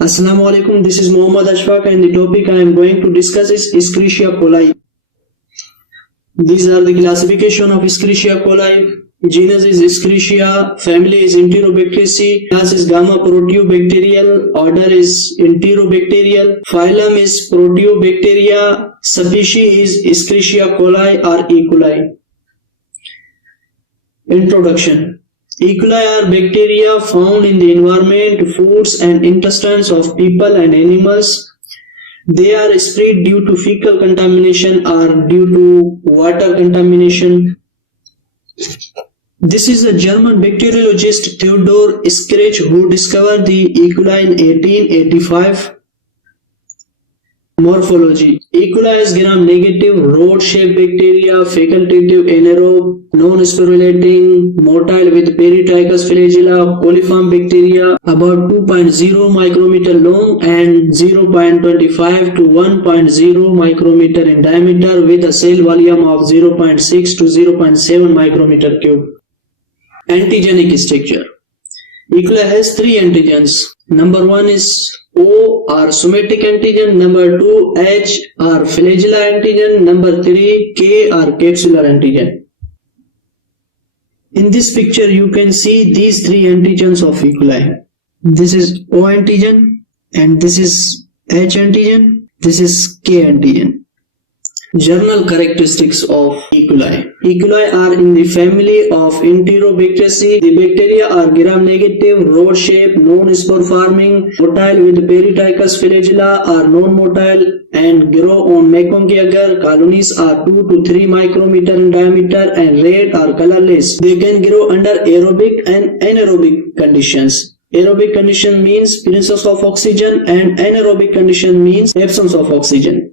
Assalamu alaikum, this is Muhammad Ashfaq and the topic I am going to discuss is Escherichia coli. These are the classification of Escherichia coli. Genus is Escherichia, family is Enterobacteriaceae, class is Gamma proteobacterial, order is Enterobacterial, phylum is Proteobacteria, species is Escherichia coli or E. coli. Introduction. E. coli are bacteria found in the environment, foods and intestines of people and animals. They are spread due to fecal contamination or due to water contamination. This is a German bacteriologist Theodor Escherichia who discovered the E. coli in 1885. Morphology. E. coli is gram-negative, rod-shaped bacteria, facultative, anaerobe, non-sporulating, motile with peritrichous flagella, coliform bacteria, about 2.0 micrometer long and 0.25 to 1.0 micrometer in diameter with a cell volume of 0.6 to 0.7 micrometer cube. Antigenic structure. E. coli has three antigens. Number 1 is O or somatic antigen, number 2 H or flagellar antigen, number 3 K or capsular antigen. In this picture you can see these three antigens of E. coli. This is O antigen and this is H antigen, this is K antigen. General characteristics of E. coli. E. coli are in the family of Enterobacteriaceae. The bacteria are gram-negative, rod-shaped, non-spore forming, motile with peritrichous flagella or non-motile and grow on mekong agar. Colonies are 2 to 3 micrometer in diameter and red or colorless. They can grow under aerobic and anaerobic conditions. Aerobic condition means presence of oxygen and anaerobic condition means absence of oxygen.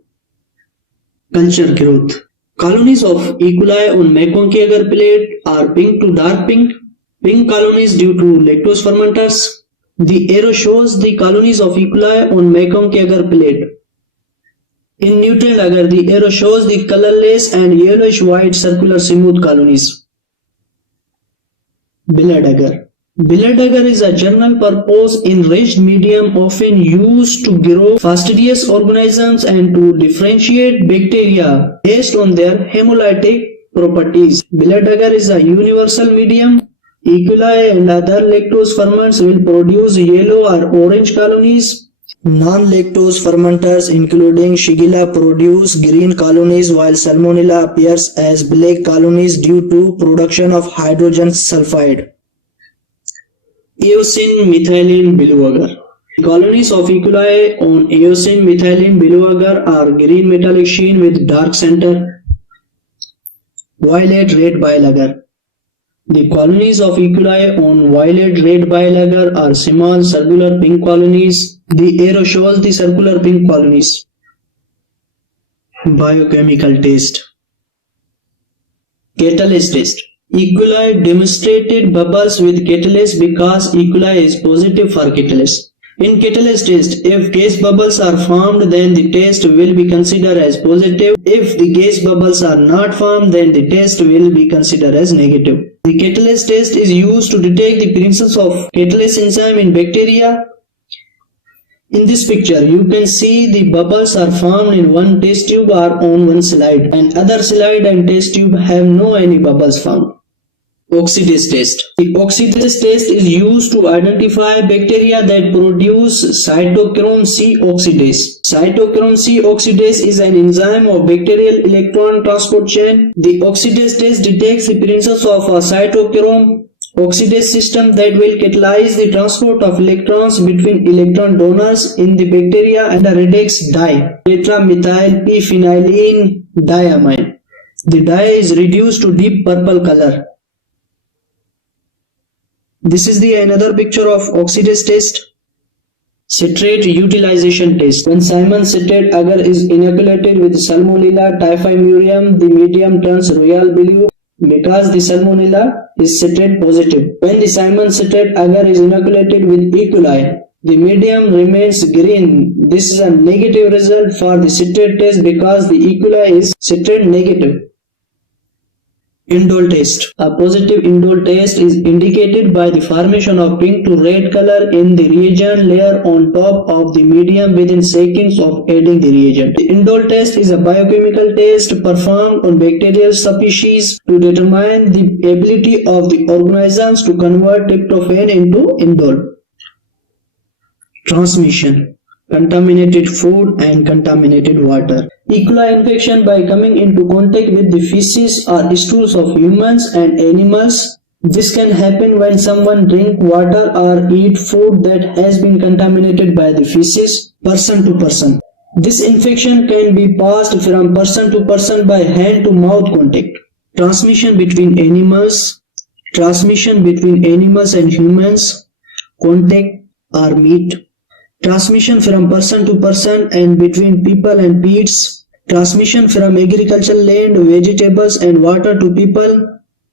Culture growth. Colonies of E. coli on mekong agar plate are pink to dark pink. Pink colonies due to lactose fermenters. The arrow shows the colonies of E. coli on mekong agar plate. In neutral agar, the arrow shows the colorless and yellowish white circular smooth colonies. Billet agar. Billet agar is a general purpose enriched medium often used to grow fastidious organisms and to differentiate bacteria based on their hemolytic properties. Billet agar is a universal medium. E. coli and other lactose ferments will produce yellow or orange colonies. Non-lactose fermenters including Shigella produce green colonies while Salmonella appears as black colonies due to production of hydrogen sulfide. Eosin methylene blue agar. Colonies of E. coli on eosin methylene blue agar are green metallic sheen with dark center. Violet red bile agar. The colonies of E. coli on violet red bile agar are small circular pink colonies. The arrow shows the circular pink colonies. Biochemical test. Catalase test. E. coli demonstrated bubbles with catalase because E. coli is positive for catalase. In catalase test, if gas bubbles are formed, then the test will be considered as positive. If the gas bubbles are not formed, then the test will be considered as negative. The catalase test is used to detect the presence of catalase enzyme in bacteria. In this picture, you can see the bubbles are formed in one test tube or on one slide, and other slide and test tube have no any bubbles found. Oxidase test. The oxidase test is used to identify bacteria that produce cytochrome C oxidase. Cytochrome C oxidase is an enzyme of bacterial electron transport chain. The oxidase test detects the presence of a cytochrome oxidase system that will catalyze the transport of electrons between electron donors in the bacteria and a redox dye, tetramethyl p-phenylenediamine. The dye is reduced to deep purple color. This is the another picture of oxidase test. Citrate utilization test. When Simon citrate agar is inoculated with Salmonella typhimurium, the medium turns royal blue because the Salmonella is citrate positive. When the Simon citrate agar is inoculated with E. coli, the medium remains green. This is a negative result for the citrate test because the E. coli is citrate negative. Indole test. A positive indole test is indicated by the formation of pink to red color in the reagent layer on top of the medium within seconds of adding the reagent. The indole test is a biochemical test performed on bacterial species to determine the ability of the organisms to convert tryptophan into indole. Transmission. Contaminated food and contaminated water. E. coli infection by coming into contact with the feces or stools of humans and animals. This can happen when someone drink water or eat food that has been contaminated by the feces, person to person. This infection can be passed from person to person by hand to mouth contact. Transmission between animals. Transmission between animals and humans. Contact or meat. Transmission from person to person and between people and pets. Transmission from agricultural land, vegetables and water to people.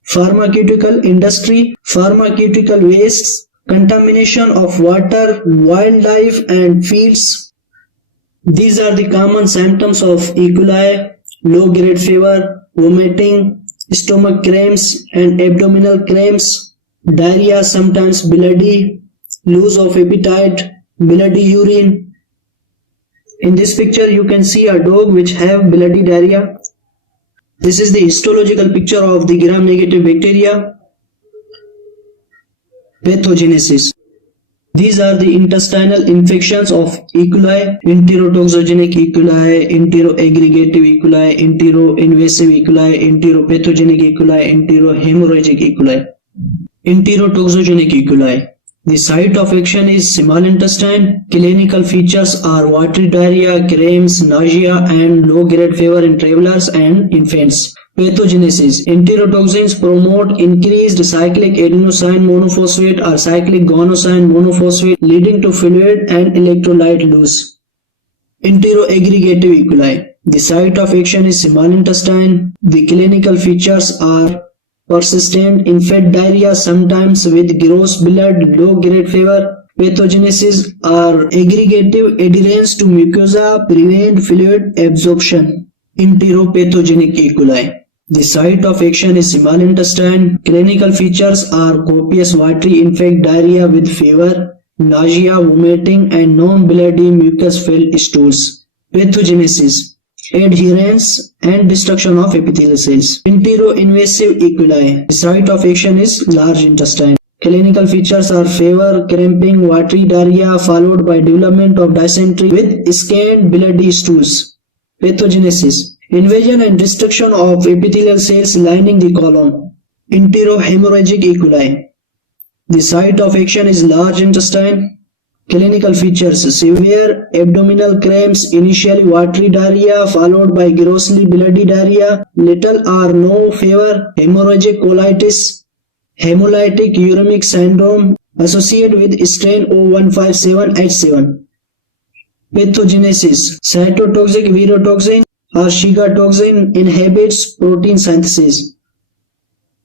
Pharmaceutical industry, pharmaceutical wastes, contamination of water, wildlife and fields. These are the common symptoms of E. coli: low-grade fever, vomiting, stomach cramps and abdominal cramps, diarrhea, sometimes bloody, loss of appetite, bloody urine. In this picture you can see a dog which have bloody diarrhea. This is the histological picture of the gram-negative bacteria. Pathogenesis. These are the intestinal infections of E. coli: enterotoxogenic E. coli, enteroaggregative E. coli, enteroinvasive E. coli, enteropathogenic E. coli, enterohemorrhagic E. coli. Enterotoxogenic E. coli. The site of action is small intestine. Clinical features are watery diarrhea, cramps, nausea and low-grade fever in travelers and infants. Pathogenesis. Enterotoxins promote increased cyclic adenosine monophosphate or cyclic guanosine monophosphate, leading to fluid and electrolyte loss. Enteroaggregative E. coli. The site of action is small intestine. The clinical features are persistent infant diarrhea, sometimes with gross blood, low-grade fever. Pathogenesis are aggregative adherence to mucosa, prevent fluid absorption. Enteropathogenic E. coli. The site of action is small intestine. Clinical features are copious watery infant diarrhea with fever, nausea, vomiting and non-bloody mucus-filled stools. Pathogenesis: adherence and destruction of epithelial cells. Enteroinvasive E. coli. The site of action is large intestine. Clinical features are fever, cramping, watery diarrhea followed by development of dysentery with scant bloody stools. Pathogenesis: invasion and destruction of epithelial cells lining the colon. Enterohemorrhagic E. coli. The site of action is large intestine. Clinical features: severe abdominal cramps, initially watery diarrhea followed by grossly bloody diarrhea, little or no fever, hemorrhagic colitis, hemolytic uremic syndrome associated with strain O157H7. Pathogenesis: cytotoxic virotoxin or Shiga toxin inhibits protein synthesis.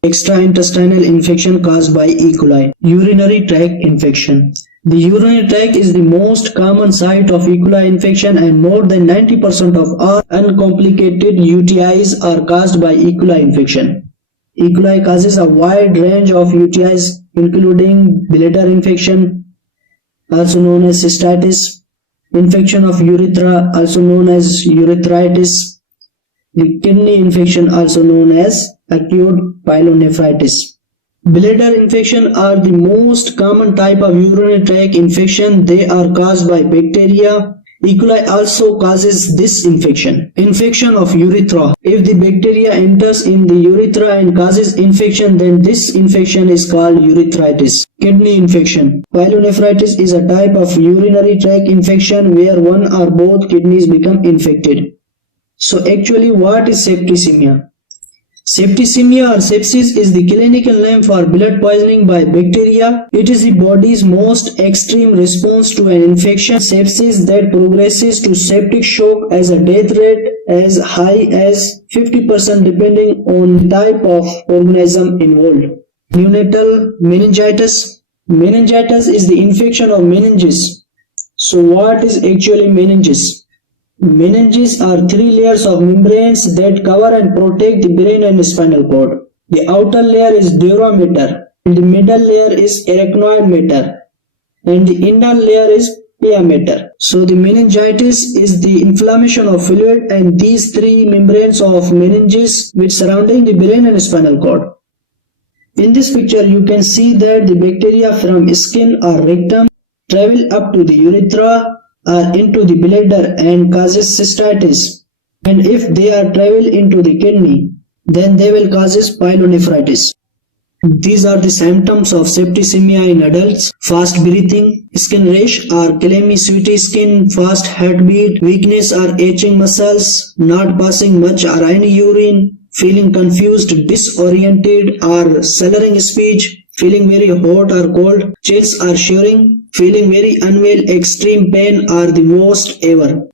Extra-intestinal infection caused by E. coli. Urinary tract infection. The urinary tract is the most common site of E. coli infection and more than 90% of all uncomplicated UTIs are caused by E. coli infection. E. coli causes a wide range of UTIs including bladder infection, also known as cystitis, infection of urethra, also known as urethritis, the kidney infection, also known as acute pyelonephritis. Bladder infection are the most common type of urinary tract infection. They are caused by bacteria. E. coli also causes this infection. Infection of urethra. If the bacteria enters in the urethra and causes infection, then this infection is called urethritis. Kidney infection. Pyelonephritis is a type of urinary tract infection where one or both kidneys become infected. So actually, what is septicemia? Septicemia or sepsis is the clinical name for blood poisoning by bacteria. It is the body's most extreme response to an infection. Sepsis that progresses to septic shock has a death rate as high as 50% depending on the type of organism involved. Neonatal meningitis. Meningitis is the infection of meninges. So what is actually meninges? Meninges are three layers of membranes that cover and protect the brain and spinal cord. The outer layer is dura mater, and the middle layer is arachnoid mater, and the inner layer is pia mater. So the meningitis is the inflammation of fluid and these three membranes of meninges which surrounding the brain and spinal cord. In this picture you can see that the bacteria from skin or rectum travel up to the urethra or into the bladder and causes cystitis, and if they are travel into the kidney then they will causes pyelonephritis. These are the symptoms of septicemia in adults: fast breathing, skin rash or clammy sweaty skin, fast heartbeat, weakness or aching muscles, not passing much or any urine, feeling confused, disoriented or slurring speech, feeling very hot or cold, chills or shivering, feeling very unwell, extreme pain are the worst ever.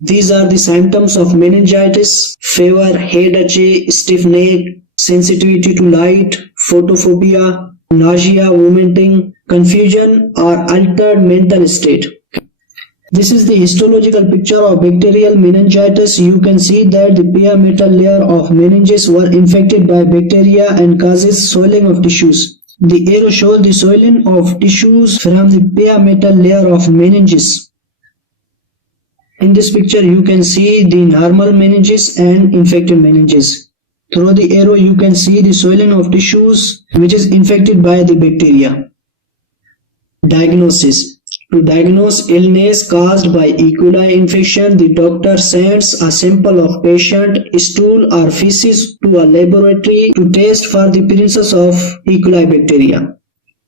These are the symptoms of meningitis: fever, headache, stiff neck, sensitivity to light, photophobia, nausea, vomiting, confusion or altered mental state. This is the histological picture of bacterial meningitis. You can see that the pia mater layer of meninges were infected by bacteria and causes swelling of tissues. The arrow shows the swelling of tissues from the pia mater layer of meninges. In this picture you can see the normal meninges and infected meninges. Through the arrow you can see the swelling of tissues which is infected by the bacteria. Diagnosis. To diagnose illness caused by E. coli infection, the doctor sends a sample of patient stool or feces to a laboratory to test for the presence of E. coli bacteria.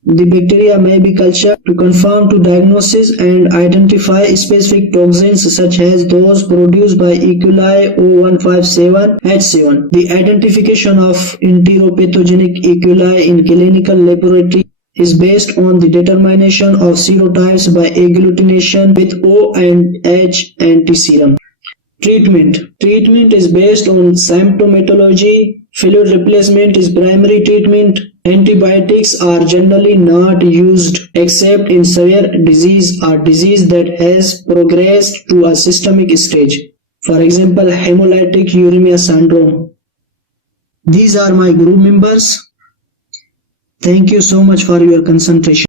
The bacteria may be cultured to confirm to diagnosis and identify specific toxins such as those produced by E. coli O157H7. The identification of enteropathogenic E. coli in clinical laboratory is based on the determination of serotypes by agglutination with O and H antiserum. Treatment. Treatment is based on symptomatology. Fluid replacement is primary treatment. Antibiotics are generally not used except in severe disease or disease that has progressed to a systemic stage. For example, hemolytic uremia syndrome. These are my group members. Thank you so much for your concentration.